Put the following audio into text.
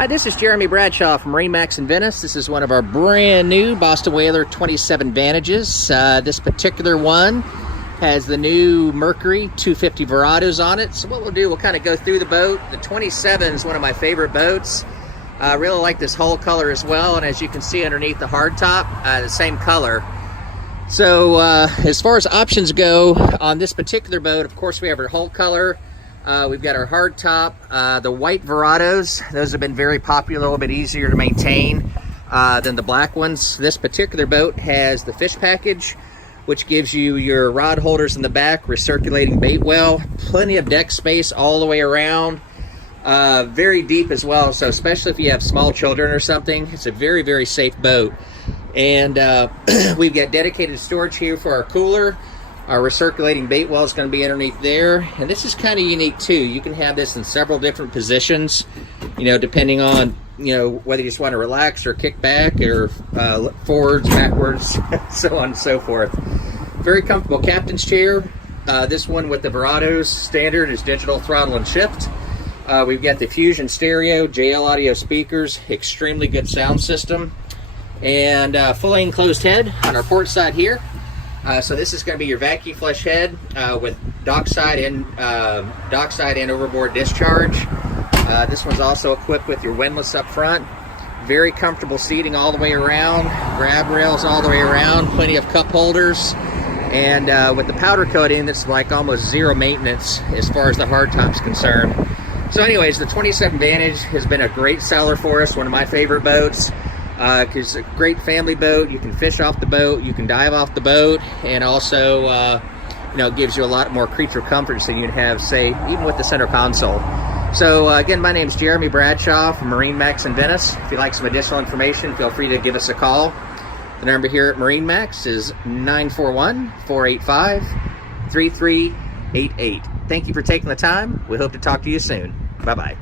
Hi, this is Jeremy Bradshaw from MarineMax in Venice. This is one of our brand new Boston Whaler 27 Vantages. This particular one has the new Mercury 250 Verados on it. So what we'll do, we'll kind of go through the boat. The 27 is one of my favorite boats. I really like this hull color as well, and as you can see underneath the hardtop, the same color. So as far as options go on this particular boat, of course we have our hull color. We've got our hardtop, the white Verados. Those have been very popular, a little bit easier to maintain than the black ones. This particular boat has the fish package, which gives you your rod holders in the back, recirculating bait well, plenty of deck space all the way around, very deep as well. So especially if you have small children or something, it's a very, very safe boat. And we've got dedicated storage here for our cooler. Our recirculating bait well is going to be underneath there, and this is kind of unique too. You can have this in several different positions, you know, depending on, you know, whether you just want to relax or kick back or look forwards, backwards, so on and so forth. Very comfortable captain's chair. This one with the Verados standard is digital throttle and shift. We've got the Fusion stereo, JL audio speakers, extremely good sound system, and fully enclosed head on our port side here. So this is going to be your vacuum flush head with dockside and overboard discharge. This one's also equipped with your windlass up front. Very comfortable seating all the way around, grab rails all the way around, plenty of cup holders, and with the powder coating, it's like almost zero maintenance as far as the hardtop's concerned. So anyways, the 27 Vantage has been a great seller for us, one of my favorite boats. Because it's a great family boat. You can fish off the boat, you can dive off the boat, and also you know, it gives you a lot more creature comforts than you'd have, say, even with the center console. So again, my name is Jeremy Bradshaw from MarineMax in Venice. If you'd like some additional information, feel free to give us a call. The number here at MarineMax is 941-485-3388. Thank you for taking the time. We hope to talk to you soon. Bye-bye.